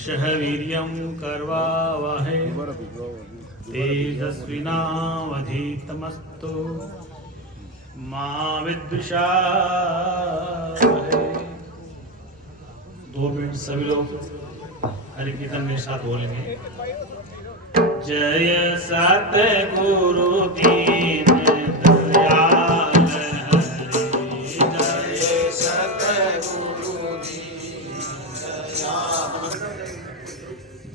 सह वीर्यं कर्वावहै तेजस्विनावधीतमस्तु मा विद्विषावहै। 2 मिनट सभी लोग हरि कीर्तन मेरे साथ बोलेंगे। जय सतगुरु दीन दयाल हरि, जय सतगुरु दीन दयाल,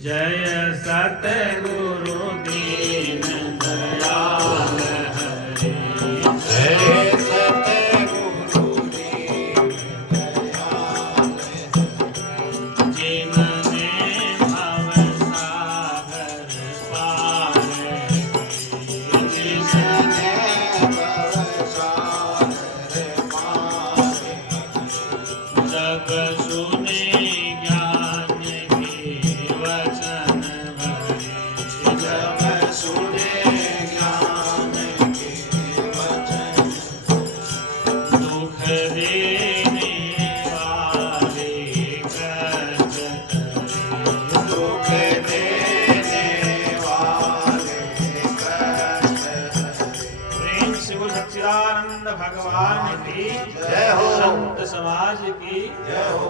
जय सतगुरु दीन दयाल हरि, जय सतगुरु दीन दयाल हरि। जिनने भव सागर पार, जिनने भव सागर पार, जग सुने ज्ञान के वचन भरे, जग सुने ज्ञान के वचन, दुख देने वाले कष्ट करे, दुख देने वाले कष्ट करे। प्रेम से बोल सच्चिदानंद भगवान की जय हो। संत समाज की जय हो।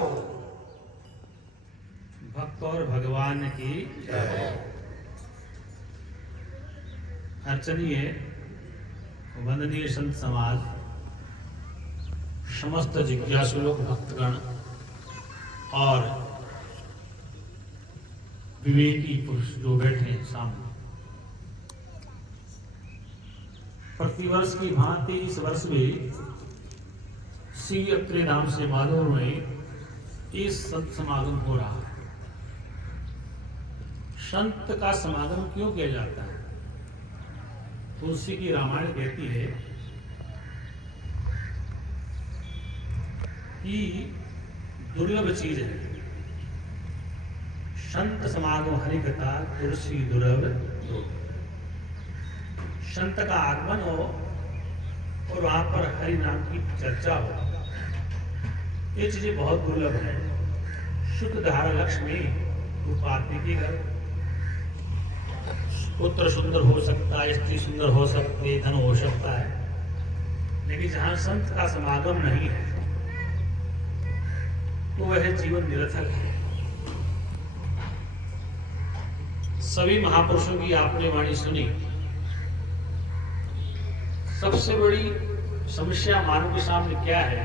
भक्त और भगवान की जय हो। अर्चनीय वंदनीय संत समाज, समस्त जिज्ञासु लोग, भक्तगण और विवेकी पुरुष जो बैठे हैं सामने। प्रतिवर्ष की भांति इस वर्ष भी श्री अत्रे नाम से माधव में इस संत समागम हो रहा है। संत का समागम क्यों किया जाता है? तुलसी की रामायण कहती है कि दुर्लभ चीज है संत समागम हरि कथा, तुलसी दुर्लभ दो। संत का आगमन हो और वहां पर हरि नाम की चर्चा हो, ये चीजें बहुत दुर्लभ है। शुद्ध धारा लक्ष्मी उपाधि की घर, पुत्र सुंदर हो सकता है, स्त्री सुंदर हो सकती है, धन हो सकता है, लेकिन जहां संत का समागम नहीं है तो वह जीवन निरर्थक है। सभी महापुरुषों की आपने वाणी सुनी। सबसे बड़ी समस्या मानव के सामने क्या है?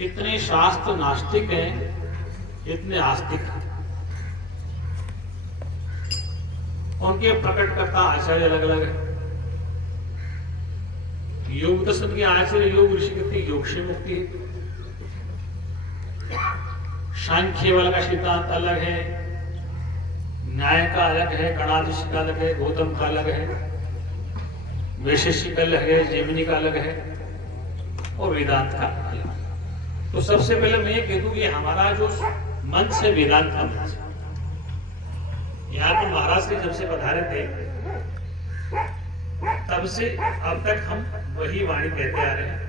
इतने शास्त्र नास्तिक हैं, इतने आस्तिक हैं। उनके प्रकटकर्ता आचार्य अलग अलग है। योग दर्शन के आचार्य योग ऋषि कहते हैं योग से मुक्ति है। सांख्य वाला का सिद्धांत अलग है, न्याय का अलग है, गणाधीश का अलग है, गौतम का अलग है, वैशेषिक अलग है, जैमिनी का अलग है और वेदांत का अलग है। तो सबसे पहले मैं ये कह दूं कि हमारा जो मंच है वेदांत का मंच है। यहाँ पर महाराज जी जब से पधारे थे तब से अब तक हम वही वाणी कहते आ रहे हैं।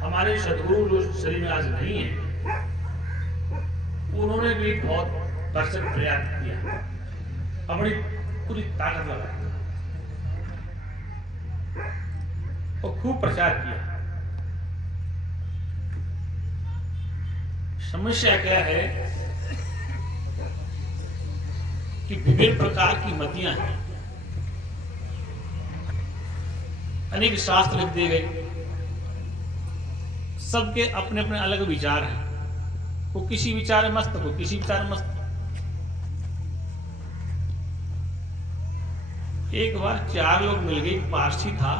हमारे सदगुरु जो शरीर में आज नहीं है, उन्होंने भी बहुत भरसक प्रयास किया, अपनी पूरी ताकत लगाई और खूब प्रचार किया। समस्या क्या है कि विभिन्न प्रकार की मतियां हैं, अनेक शास्त्र लिख दिए गए, सबके अपने अपने अलग विचार हैं। वो किसी विचार में मस्त, वो किसी विचार में मस्त। एक बार 4 लोग मिल गए, एक पारसी था,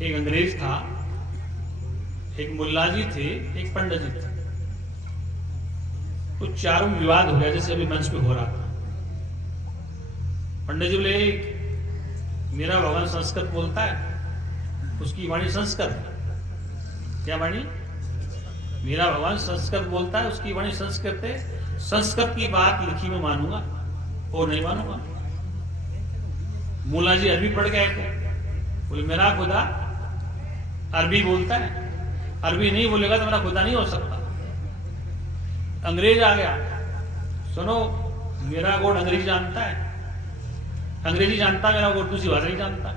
एक अंग्रेज था, एक मुल्ला जी थे, एक पंडित जी थे। तो चारों में विवाद हो गया, जैसे अभी मंच पे हो रहा था। पंडित जी बोले मेरा भगवान संस्कृत बोलता है, उसकी वाणी संस्कृत। क्या वाणी? मेरा भगवान संस्कृत बोलता है, उसकी वाणी संस्कृत है। संस्कृत की बात लिखी में मानूंगा और नहीं मानूंगा। मुल्ला जी अरबी पढ़ गए थे, बोले मेरा खुदा अरबी बोलता है, अरबी नहीं बोलेगा तो मेरा खुदा नहीं हो सकता। अंग्रेज आ गया, सुनो मेरा गोड अंग्रेजी जानता है, अंग्रेजी जानता, मेरा गोड दूसरी भाषा नहीं जानता।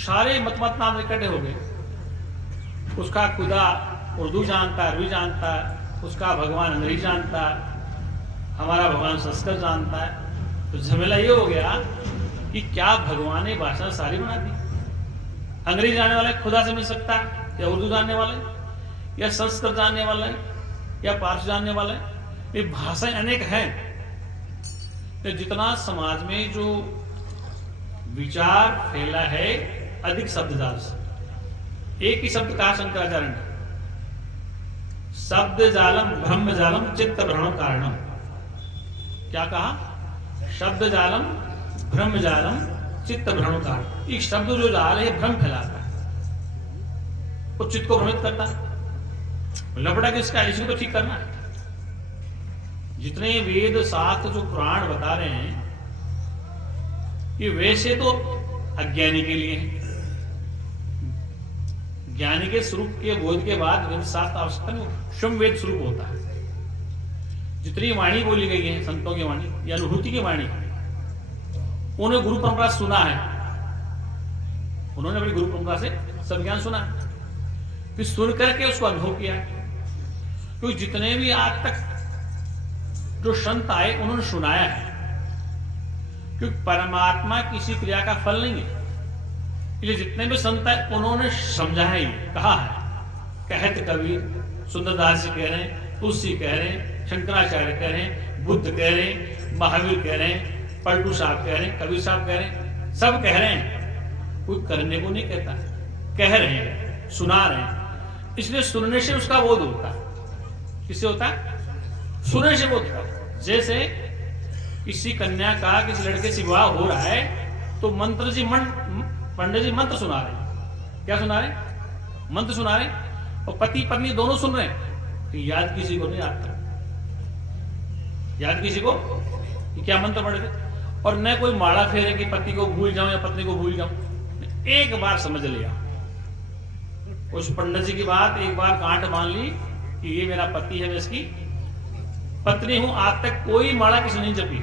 सारे मत नाम इकट्ठे हो गए। उसका खुदा उर्दू जानता है, अरबी जानता है, उसका भगवान अंग्रेजी जानता है, हमारा भगवान संस्कृत जानता है। तो झमेला ये हो गया कि क्या भगवान ने भाषा सारी बना दी? अंग्रेजी जानने वाले खुदा से मिल सकता है, या उर्दू जानने वाले, या संस्कृत जानने वाले, या पारसी जानने वाले। ये भाषाएं अनेक हैं। तो जितना समाज में जो विचार फैला है अधिक शब्द जाल से, एक ही शब्द कहा शंकराचार्य ने, शब्द जालम ब्रह्म जालम चित्त भ्रमण कारणम। क्या कहा? शब्द जालम ब्रह्म जालम चित्त भ्रमण कारण। एक शब्द जो जाल है भ्रम फैलाता है, वो चित्त को भ्रमित करता है। लपड़ा किसका? इसी को ठीक करना है। जितने वेद शास्त्र जो पुराण बता रहे हैं, ये वैसे तो अज्ञानी के लिए है। ज्ञानी के स्वरूप के बोध के बाद वेद शास्त्र आवश्यकता नहीं, शुभ वेद स्वरूप होता है। जितनी वाणी बोली गई है संतों की वाणी या अनुभूति की वाणी, उन्होंने गुरु परंपरा सुना है, उन्होंने अपनी गुरु परंपरा से सब ज्ञान सुना है, फिर सुन करके उसको अनुभव किया है। क्योंकि जितने भी आज तक जो संत आए उन्होंने सुनाया है, क्योंकि परमात्मा किसी क्रिया का फल नहीं है। इसलिए जितने भी संत आए उन्होंने समझाया ही, कहा है। कहत कबीर, सुंदरदास जी कह रहे हैं, तुलसी कह रहे हैं, शंकराचार्य कह रहे हैं, बुद्ध कह रहे हैं, महावीर कह रहे हैं, पलटू साहब कह रहे हैं, कबीर साहब कह रहे हैं, सब कह रहे हैं। कोई करने को नहीं कहता, कह रहे हैं, सुना रहे हैं। इसलिए सुनने से उसका बोध होता है। किससे होता है? सुनने से बोध होता है। जैसे किसी कन्या का किसी लड़के से विवाह हो रहा है, तो मंत्र जी पंडित जी मंत्र सुना रहे। क्या सुना रहे? मंत्र सुना रहे, और पति पत्नी दोनों सुन रहे हैं। तो याद किसी को नहीं आता, याद किसी को कि क्या मंत्र पढ़े थे। और न कोई माला फेरे कि पति को भूल जाऊं या पत्नी को भूल जाऊं। एक बार समझ लिया उस पंडित जी की बात, एक बार गांठ मान ली कि ये मेरा पति है, मैं इसकी पत्नी हूं। आज तक कोई माला किसी नहीं जपी,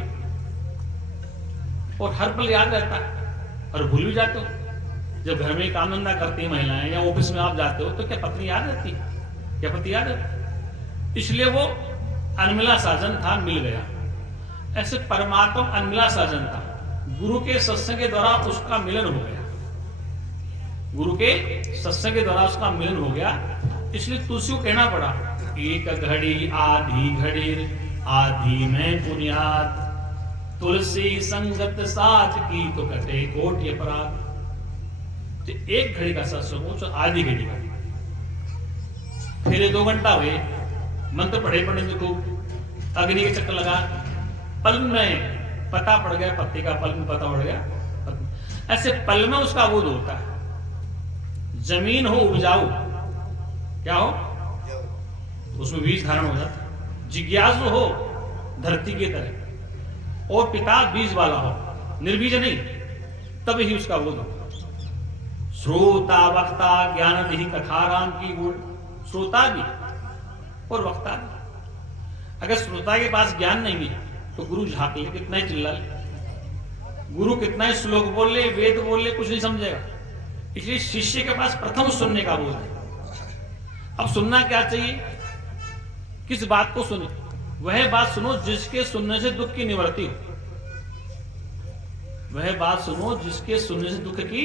और हर पल याद रहता है, और भूल भी जाते हो। जब घर में काम धंधा करती है महिलाएं, या ऑफिस में आप जाते हो, तो क्या पत्नी याद रहती है? क्या पति याद रहता? इसलिए वो अनमिला साजन था, मिल गया। ऐसे परमात्मा अनमिला साजन था, गुरु के सत्संग के द्वारा उसका मिलन हो गया। गुरु के सत्संग के द्वारा उसका मिलन हो गया। इसलिए तुलसी को कहना पड़ा, एक घड़ी आधी घड़ी आधी में बुनियाद, तुलसी संगत साथ की तो कटे कोटि अपराध। तो एक घड़ी का सत्संग हो, तो आधी घड़ी का, फिर 2 घंटा हुए, मंत्र पढ़े पंडित को, अग्नि के चक्कर लगा, पल में पता पड़ गया, पत्ती का पल में पता पड़ गया। ऐसे पल में उसका बोध होता है। जमीन हो उपजाऊ, क्या हो? उसमें बीज धारण हो जाता है। जिज्ञासु हो धरती की तरह, और पिता बीज वाला हो, निर्बीज नहीं, तब ही उसका बोध हो। श्रोता वक्ता ज्ञान दही कथा राम की गुण। श्रोता भी और वक्ता भी। अगर श्रोता के पास ज्ञान नहीं है तो गुरु झांक ले, कितना ही चिल्ला ले, गुरु कितना ही श्लोक बोल ले, वेद बोल ले, कुछ नहीं समझेगा। इसलिए शिष्य के पास प्रथम सुनने का बोध है। अब सुनना क्या चाहिए? किस बात को सुने? वह बात सुनो जिसके सुनने से दुख की निवृत्ति हो। वह बात सुनो जिसके सुनने से दुख की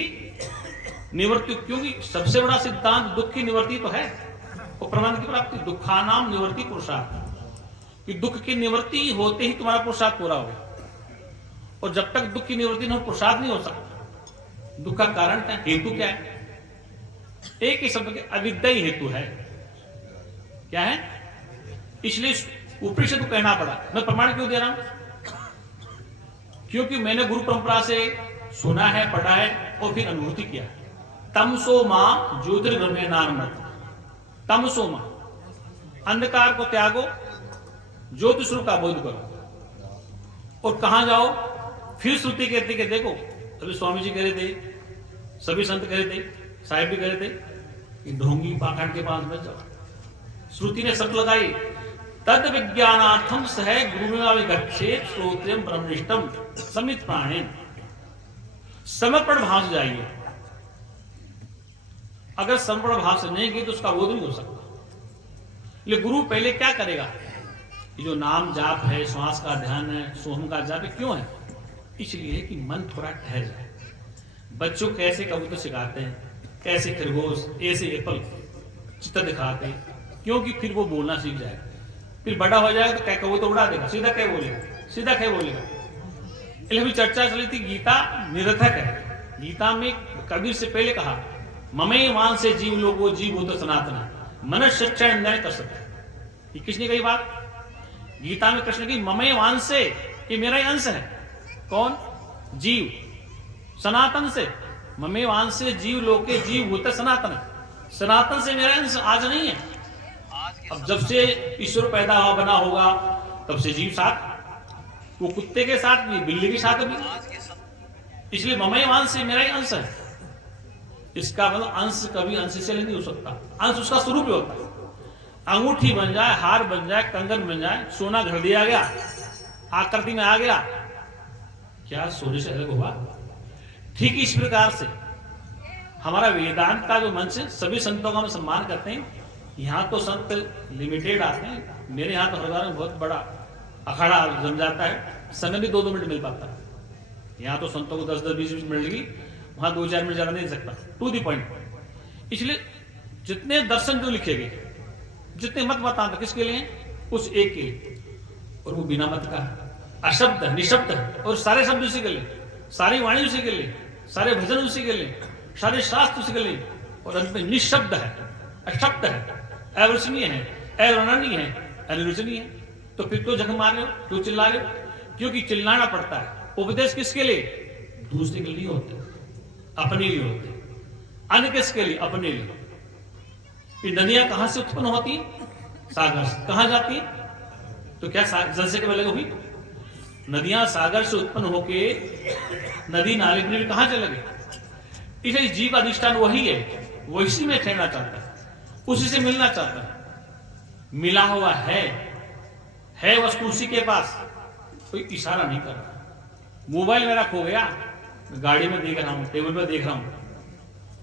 निवृत्ति। क्योंकि सबसे बड़ा सिद्धांत दुख की निवृत्ति तो है, और प्रमाण की प्राप्ति। दुखानाम निवृत्ति पुरुषार्थ, कि दुख की निवृत्ति होते ही तुम्हारा पुरुषार्थ पूरा होगा। और जब तक दुख की निवृत्ति न हो, पुरुषार्थ नहीं हो सकता। दुख का कारण क्या है? हेतु क्या है? एक ही शब्द के अविद्या ही हेतु है। क्या है? इसलिए उपनिषद को कहना पड़ा। मैं प्रमाण क्यों दे रहा हूं? क्योंकि मैंने गुरु परंपरा से सुना है, पढ़ा है, और फिर अनुभूति किया। तमसो मां ज्योतिर्गमय नारमत। तमसो मां, अंधकार को त्यागो, ज्योति स्वरूप का बोध करो। और कहां जाओ? फिर श्रुति कहती कि देखो, अभी स्वामी जी कह रहे थे, सभी संत कह रहे थे, साहिब भी कह रहे थे कि ढोंगी पाखंड के पास मत जाओ, श्रुति ने शर्त लगाई, तद विज्ञानार्थम सह गुरुमेवाभिगच्छेत् श्रोत्रियम ब्रह्मनिष्ठम समित प्राणेन। समर्पण भाव से जाइए। अगर समर्पण भाव से नहीं गई तो उसका बोध नहीं हो सकता। ये गुरु पहले क्या करेगा? ये जो नाम जाप है, श्वास का ध्यान है, सोहम का जाप है, क्यों है? इसलिए कि मन थोड़ा ठहर जाए। बच्चों कैसे कबूतर सिखाते हैं, कैसे खरगोश, ऐसे एप्पल चित्र दिखाते हैं, क्योंकि फिर वो बोलना सीख जाए। फिर बड़ा हो जाएगा तो क्या कबूतर उड़ा देगा, सीधा क्या बोलेगा, सीधा क्या बोलेगा। इसलिए अभी चर्चा चली थी, गीता निरर्थक है। गीता में कबीर से पहले कहा, ममे मान से जीव लोगो जीव होता सनातन मनुष्य शिक्षा न्याय कर सकते। ये किसने कही बात? गीता में कृष्ण की ममे वान से, ये मेरा ही अंश है। कौन? जीव। सनातन से, ममे वान से जीव लोके जीव होता सनातन। सनातन से मेरा अंश आज नहीं है। अब जब से ईश्वर पैदा हुआ बना होगा तब से जीव साथ, वो कुत्ते के साथ भी, बिल्ली के साथ भी। इसलिए ममे वान से मेरा ही अंश है। इसका मतलब अंश कभी अंश से नहीं हो सकता। अंश उसका स्वरूप ही होता है। अंगूठी बन जाए, हार बन जाए, कंगन बन जाए, सोना घर दिया गया, आकृति में आ गया, क्या सोने से अलग हुआ? ठीक इस प्रकार से हमारा वेदांत का जो मंच है, सभी संतों का हम सम्मान करते हैं। यहाँ तो संत लिमिटेड आते हैं, मेरे यहाँ तो हरिद्वार में बहुत बड़ा अखाड़ा जम जाता है, समय भी 2-2 मिनट मिल पाता है। यहाँ तो संतों को 10-10, 20-20 मिनट लगी, वहां 2-4 मिनट ज्यादा नहीं सकता, टू दी पॉइंट। इसलिए जितने दर्शन जो लिखे गए, जितने मत मतांतर किसके लिए? उस एक के लिए, और वो बिना मत का अशब्द निशब्द है, और सारे शब्द उसी के लिए, सारी वाणी उसी के लिए, सारे भजन उसी के लिए, सारे शास्त्र उसी के लिए, और अंत में निशब्द है, अशब्द है, अवर्णनीय है, अवर्णनीय है, अनिर्वचनीय है। तो फिर तो जग मार रहे हो, क्यों चिल्ला रहे हो? क्योंकि चिल्लाना पड़ता है। उपदेश किसके लिए? दूसरे के लिए होते हैं, अपने लिए होते हैं। अन्य किसके लिए? अपने लिए। ये नदियां कहां से उत्पन्न होती? सागर से। कहां जाती? तो क्या जल से कब अलग हुई? नदियां सागर से उत्पन्न होके नदी नाले में कहां चले गए? इसलिए जीव अधिष्ठान वही है, वो इसी में ठहरना चाहता है, उसी से मिलना चाहता है। मिला हुआ है वस्तु उसी के पास, कोई इशारा नहीं कर रहा। मोबाइल मेरा खो गया, गाड़ी में देख रहा हूं, टेबल पर देख रहा हूं,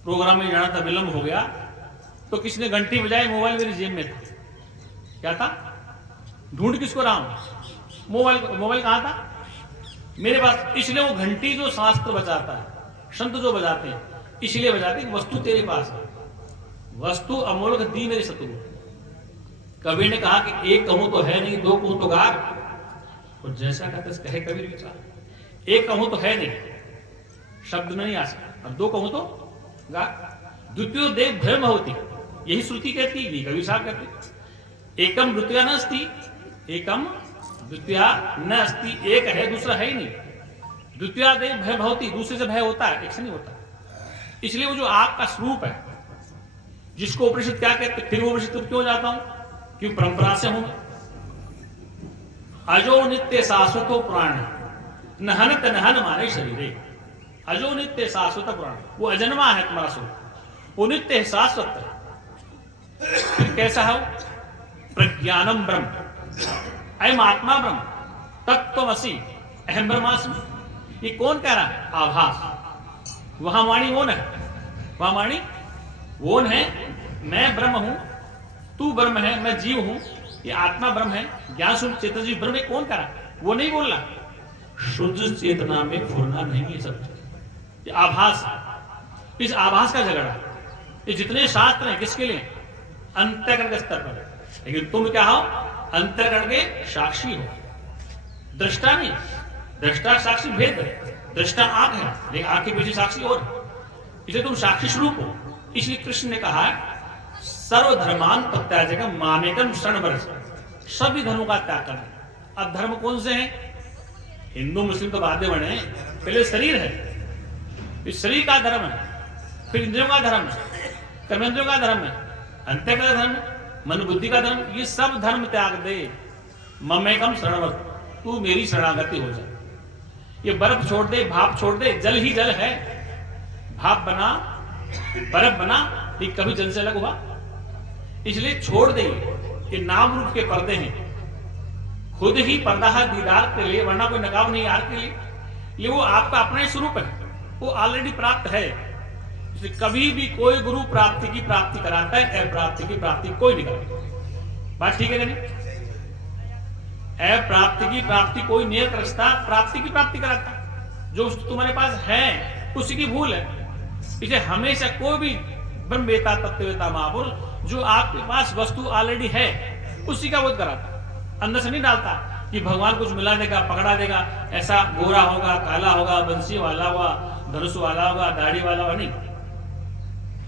प्रोग्राम में जाना था, विलंब हो गया, तो किसने घंटी बजाई? मोबाइल मेरी जेब में था। क्या था? ढूंढ किसको रहा हूं? मोबाइल कहां था? मेरे पास। इसलिए वो घंटी जो शास्त्र बजाता है, संत जो बजाते हैं, इसलिए बजाते हैं, वस्तु तेरे पास है। वस्तु अमोलक दी मेरे सतु। कबीर ने कहा कि एक कहूं तो है नहीं, दो कहूं तो गार, और जैसा कहते कहे कबीर विचार। एक कहूं तो है नहीं, शब्द नहीं आ सकता, और दो कहूं तो गार। द्वितीय देव भ्रम होती, यही श्रुति कहती है, कबीर साहब कहते एकम द्वितीय न अस्ति, एकम द्वितीय न अस्ति, एक है दूसरा है ही नहीं। द्वितीय देव भय भवती, दूसरे से भय होता है, एक से नहीं होता। इसलिए वो जो आपका स्वरूप है, जिसको उपनिषद क्या कहते, फिर वो उपनिषद क्यों जाता हूं? क्यों? परंपरा से हूं। अजो नित्य शाश्वतो पुराण नहनत नहन मारे शरीरे। अजो नित्य शाश्वत पुराण, वो अजन्मा है तुम्हारा स्वरूप, वो नित्य है, शाश्वत है। फिर कैसा है? प्रज्ञानम ब्रह्म, अयम आत्मा ब्रह्म, तत्त्वमसि अहम ब्रह्मास्मि। ये कौन कह रहा है? आभास। वहां वाणी कौन है? वहां वाणी कौन है? मैं ब्रह्म हूं, तू ब्रह्म है, मैं जीव हूं, ये आत्मा ब्रह्म है, ज्ञान स्वरूप चेतन जीव ब्रह्म। कौन कह रहा? वो नहीं बोल रहा। शुद्ध चेतना में फुरना नहीं है सब। ये आभास, इस आभास का झगड़ा। ये जितने शास्त्र हैं किसके लिए? अंतःकरण के स्तर पर। लेकिन तुम क्या हो? अंतःकरण के साक्षी हो, दृष्टा नहीं। दृष्टा साक्षी भेद है। दृष्टा आंख है, लेकिन आंख के पीछे साक्षी और, इसलिए तुम साक्षी स्वरूप हो। इसलिए कृष्ण ने कहा सर्वधर्मान प्रत्याजकम मामेकम शरण वर्ष, सभी धर्मों का त्याग करना। अब धर्म कौन से हैं? हिंदू मुस्लिम तो बाद में बने, पहले शरीर है, इस शरीर का धर्म है, फिर इंद्रियों का धर्म है, कर्मेंद्रियों का धर्म है, अंतःकरण का धर्म है, मन बुद्धि का धर्म। ये सब धर्म त्याग दे, ममेकम शरणवत, तू मेरी शरणागति हो जाए। ये बर्फ छोड़ दे, भाप छोड़ दे, जल ही जल है। भाप बना, बर्फ बना, ये कभी जल से अलग हुआ? इसलिए छोड़ दे। ये नाम रूप के पर्दे हैं, खुद ही पर्दा है दीदार के लिए, वरना कोई नकाब नहीं यार के लिए। ये वो आपका अपना ही स्वरूप है, वो ऑलरेडी प्राप्त है। इसलिए कभी भी कोई गुरु प्राप्ति की प्राप्ति कराता है, अप्राप्ति की प्राप्ति कोई नहीं कराता। बात ठीक है नहीं? अप्राप्ति की प्राप्ति कोई नियत रस्ता प्राप्ति की प्राप्ति कराता है। जो तुम्हारे पास है उसी की भूल है। इसे हमेशा कोई भी ब्रह्मवेता तत्ववेता महापुरुष जो आपके पास वस्तु ऑलरेडी है उसी का बोध कराता, अंदर से नहीं डालता कि भगवान कुछ मिला देगा, पकड़ा देगा, ऐसा गोरा होगा, काला होगा, बंसी वाला होगा, धनुष वाला होगा, दाढ़ी वाला होगा, नहीं।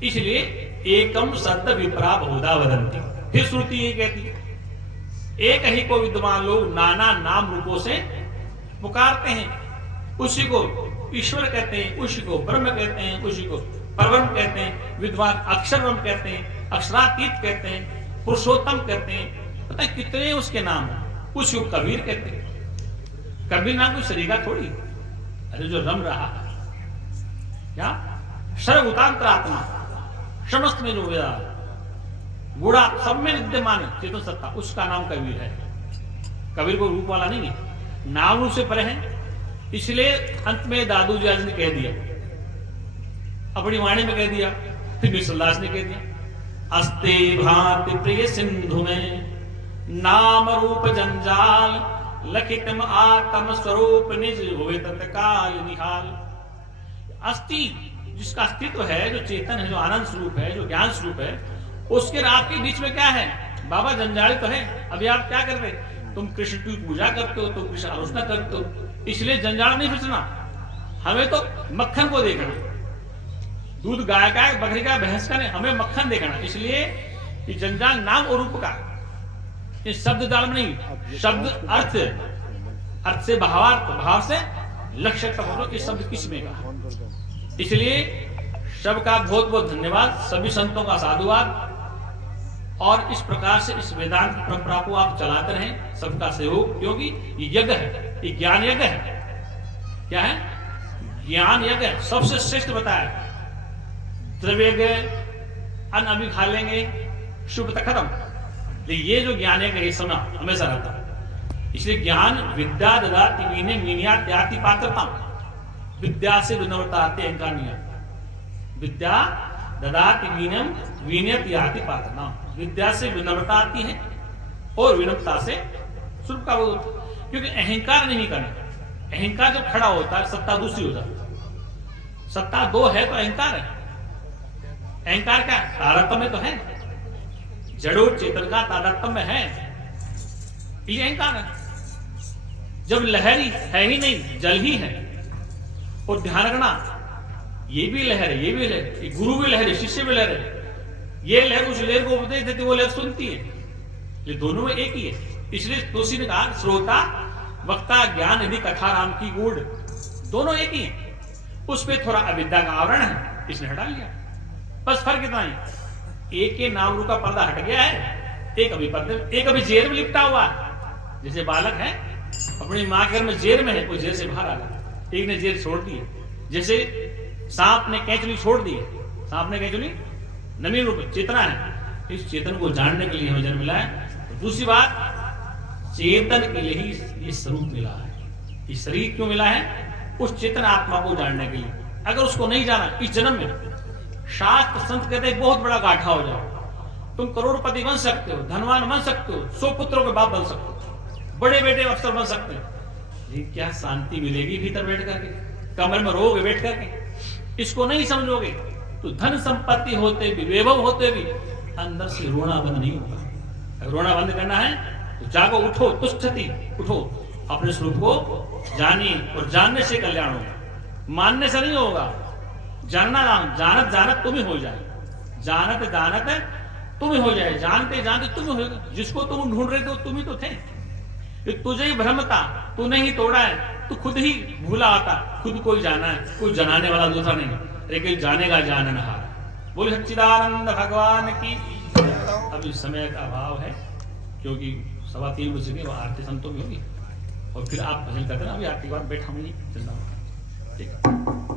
इसलिए एकम सत्य विप्रा बहुधा वदंती। फिर श्रुति ये कहती है एक ही को विद्वान लोग नाना नाम रूपों से पुकारते हैं। उसी को ईश्वर कहते हैं, उसी को ब्रह्म कहते हैं, उसी को परब्रह्म कहते हैं, विद्वान अक्षर ब्रह्म कहते हैं, अक्षरातीत कहते हैं, पुरुषोत्तम कहते हैं। पता है कितने उसके नाम हैं। उसी को कबीर कहते हैं। कबीर नाम कोई सरीगा थोड़ी, अरे जो रम रहा है क्या सर्वभूतांतरात्मा, समस्त में जो गुड़ा सब में विद्यमान है चेतन सत्ता, उसका नाम कबीर है। कबीर को रूप वाला नहीं है, नाम रूप से परे है। इसलिए अंत में दादू जी आज ने कह दिया, अपनी वाणी में कह दिया, फिर निश्चलदास ने कह दिया, अस्ते भांति प्रिय सिंधु में नाम रूप जंजाल, लखितम आत्म स्वरूप निज हुए तत्काल निहाल। अस्थि जिसका अस्तित्व है, जो चेतन है, जो आनंद स्वरूप है, जो ज्ञान स्वरूप है, उसके और आपके बीच में क्या है? बाबा जंजाल तो है। अभी आप क्या कर रहे? तुम कृष्ण की पूजा करते हो, तुम कृष्ण आलोचना करते हो, इसलिए जंजाल नहीं फंसना। हमें तो मक्खन को देखना, दूध गाय का है, बकरी का, भैंस का नहीं, हमें मक्खन देखना। इसलिए कि जंजाल नाम और रूप का, इस शब्द जाल में नहीं, शब्द अर्थ, अर्थ से भावार्थ, भाव से लक्ष्य तक हो, इस शब्द किसमें का। इसलिए सबका बहुत बहुत धन्यवाद, सभी संतों का साधुवाद। और इस प्रकार से इस वेदांत परंपरा को आप चलाते रहें, सबका सहयोग, क्योंकि ये यज्ञ है, ये ज्ञान यज्ञ है। क्या है? ज्ञान यज्ञ है, सबसे श्रेष्ठ बताया। द्रव्य यज्ञ अन्न अभी खा लेंगे, शुभ तक खत्म। लेकिन ये जो ज्ञान यज्ञ है, समय हमेशा रहता है। इसलिए ज्ञान विद्या ददाति वीने मीनिया त्याति पात्रता। विद्या से विनम्रता आती है, अहंकार नहीं आता। विद्या ददाति वीनम वीनयत याति पात्रता। विद्या से विनम्रता आती है और विनम्रता से स्वरूप का बोध होता है। क्योंकि अहंकार नहीं करना। अहंकार जब खड़ा होता है, सत्ता दूसरी हो जाती है। सत्ता दो है तो अहंकार है। अहंकार का तारतम्य तो है, जड़ो चेतन का तारतम्य है, ये अहंकार है। जब लहरी है ही नहीं, जल ही है। और ध्यान रखना, ये भी लहर है, ये भी लहर है, गुरु भी लहर है, शिष्य भी लहर है। ये लहर उस लहर को उपदेश देती, वो लहर सुनती है। ये दोनों में एक ही है। इसलिए तुलसी ने कहा, श्रोता वक्ता ज्ञान यदि कथा राम की गूढ़, दोनों एक ही है। उस पर थोड़ा अविद्या का आवरण है, इसने हटा लिया, बस फर्क इतना ही। एक के नाम रूप का पर्दा हट गया है, एक अभी पर्दे, एक अभी जेल में लिपटा हुआ है। जैसे बालक है अपनी माँ के घर में जेल में है, वो जेल से बाहर आ गया, एक ने जेल छोड़ दी। जैसे सांप ने कैचुली छोड़ दी, सांप ने कैचुली नवीन रूप चेतना है। इस चेतन को जानने के लिए हमें जन्म मिला है। दूसरी बात, चेतन के लिए ही ये स्वरूप मिला है। ये शरीर क्यों मिला है? उस चेतन आत्मा को जानने के लिए। अगर उसको नहीं जाना इस जन्म में, शास्त्र संत कहते हैं बहुत बड़ा गाठा हो जाओ, तुम करोड़पति बन सकते हो, धनवान बन सकते हो, 100 पुत्रों के बाप बन सकते हो, बड़े बेटे अफसर बन सकते हो। ये क्या शांति मिलेगी भीतर बैठ करके? कमरे में रोगे बैठ करके, इसको नहीं समझोगे तो धन संपत्ति होते भी, वैभव होते भी, अंदर से रोना बंद नहीं होगा। रोना बंद करना है तो जागो, उठो, तुष्टति, उठो, अपने स्वरूप को जानिए। और जानने से कल्याण होगा, मानने से नहीं होगा। जानना, जानत जानत तुम ही हो जाए, जानत जानत तुम ही हो जाए, जानते जानते तुम ही होगा। जिसको तुम ढूंढ रहे थे तुम ही तो थे। तुझे ही भ्रम था, तूने ही तोड़ा है, तू खुद ही भूला आता। खुद को ही जाना है, कोई जनाने वाला दूसरा नहीं, लेकिन जानेगा जाननहार। बोले सच्चिदानंद भगवान की। अभी समय का अभाव है, क्योंकि 3:15 बजे के आरती संतों में होगी, और फिर आप भजन करते ना। अभी आरती के बाद बैठा हूँ, ठीक है।